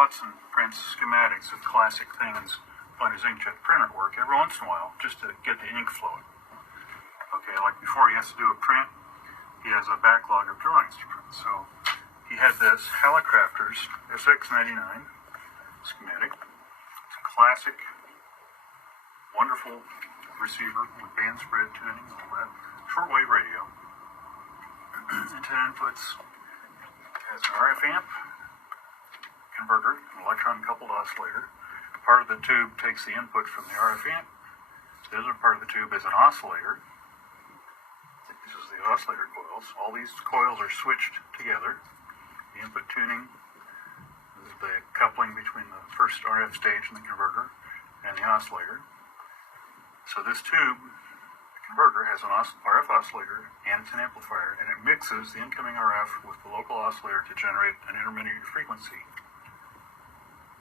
Watson prints schematics of classic things on his inkjet printer at work every once in a while, just to get the ink flowing. Okay, like before he has to do a print, he has a backlog of drawings to print. So he had this Hallicrafters SX99 schematic. It's a classic, wonderful receiver with band spread tuning and all that. Shortwave radio. And 10 inputs. It has an RF amp, converter, an electron coupled oscillator. Part of the tube takes the input from the RF amp. The other part of the tube is an oscillator. This is the oscillator coils. All these coils are switched together. The input tuning is the coupling between the first RF stage and the converter and the oscillator. So this tube, the converter, has an RF oscillator and it's an amplifier, and it mixes the incoming RF with the local oscillator to generate an intermediate frequency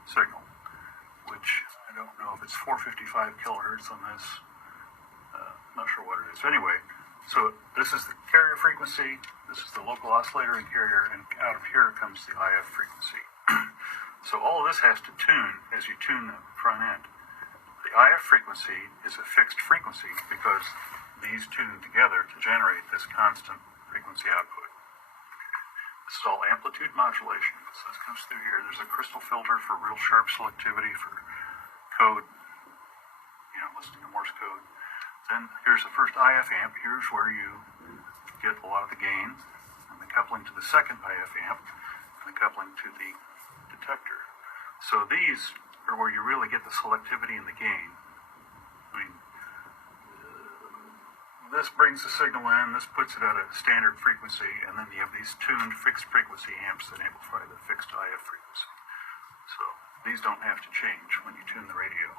signal, which I don't know if it's 455 kilohertz on this. Not sure what it is. Anyway, so this is the carrier frequency, this is the local oscillator and carrier, and out of here comes the IF frequency. So all of this has to tune as you tune the front end. The IF frequency is a fixed frequency because these tune together to generate this constant frequency output. This is all amplitude modulation. So this comes through here. There's a crystal filter for real sharp selectivity for code, listening to Morse code. Then here's the first IF amp. Here's where you get a lot of the gain, and the coupling to the second IF amp, and the coupling to the detector. So these are where you really get the selectivity and the gain. This brings the signal in, this puts it at a standard frequency, and then you have these tuned fixed frequency amps that amplify the fixed IF frequency. So these don't have to change when you tune the radio.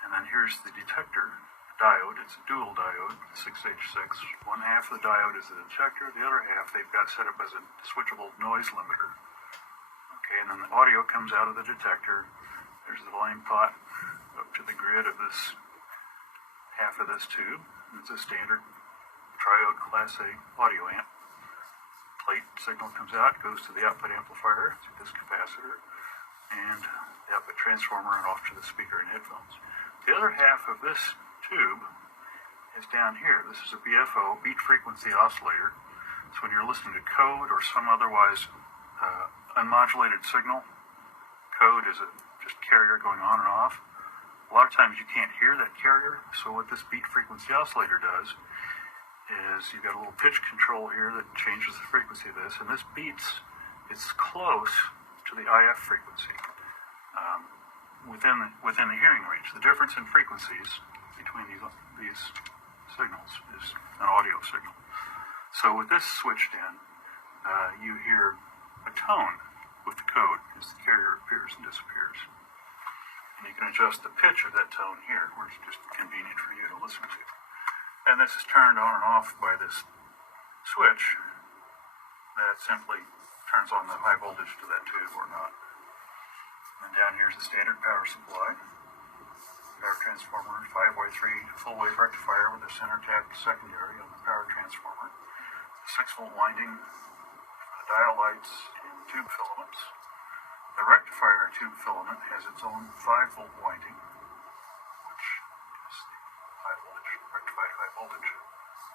And then here's the detector diode. It's a dual diode, 6H6. One half of the diode is the detector, the other half they've got set up as a switchable noise limiter. Okay, and then the audio comes out of the detector. There's the volume pot up to the grid of this half of this tube. It's a standard triode Class A audio amp. Plate signal comes out, goes to the output amplifier through this capacitor, and the output transformer and off to the speaker and headphones. The other half of this tube is down here. This is a BFO, beat frequency oscillator. So when you're listening to code or some otherwise unmodulated signal, code is a just carrier going on and off. A lot of times you can't hear that carrier, so what this beat frequency oscillator does is you've got a little pitch control here that changes the frequency of this, and this beats, it's close to the IF frequency within the hearing range. The difference in frequencies between these signals is an audio signal. So with this switched in, you hear a tone with the code as the carrier appears and disappears. And you can adjust the pitch of that tone here, where it's just convenient for you to listen to. And this is turned on and off by this switch that simply turns on the high voltage to that tube or not. And down here is the standard power supply. Power transformer, 5Y3 full wave rectifier with a center tapped secondary on the power transformer. 6-volt winding, dial lights, and tube filaments. The rectifier tube filament has its own 5-volt winding, which is the rectified high voltage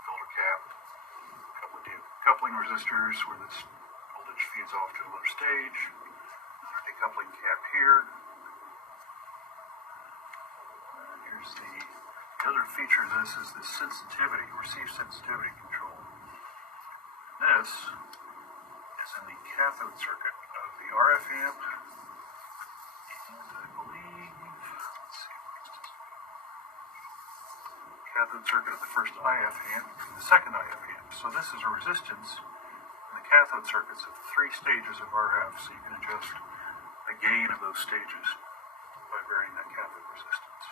filter cap. A couple of decoupling resistors where this voltage feeds off to another stage. Another decoupling cap here. And here's the other feature of this is the sensitivity, receive sensitivity control. And this is in the cathode circuit of the RF amp, and I believe, let's see, cathode circuit of the first IF amp and the second IF amp. So this is a resistance in the cathode circuits of 3 stages of RF, so you can adjust the gain of those stages by varying that cathode resistance.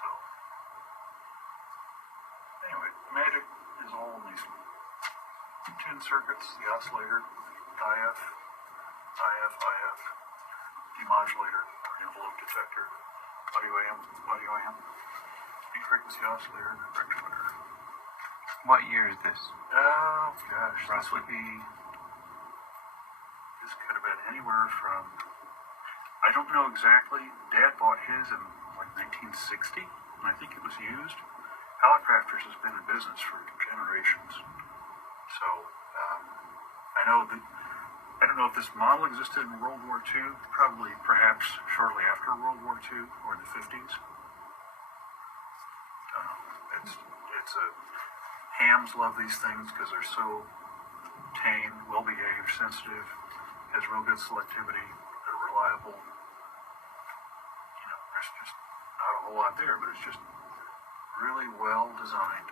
So, anyway, the magic is all in these tuned circuits, the oscillator, IF, demodulator, or envelope detector, audio amp, beat frequency oscillator, rectifier. What year is this? Oh gosh, this would be This could have been anywhere from, I don't know exactly. Dad bought his in like 1960, and I think it was used. Helicrafters has been in business for generations. So, I know that, I don't know if this model existed in World War II, probably perhaps shortly after World War II or in the 50s. It's a, hams love these things because they're so tame, well-behaved, sensitive, has real good selectivity, they're reliable. You know, there's just not a whole lot there, but it's just really well designed.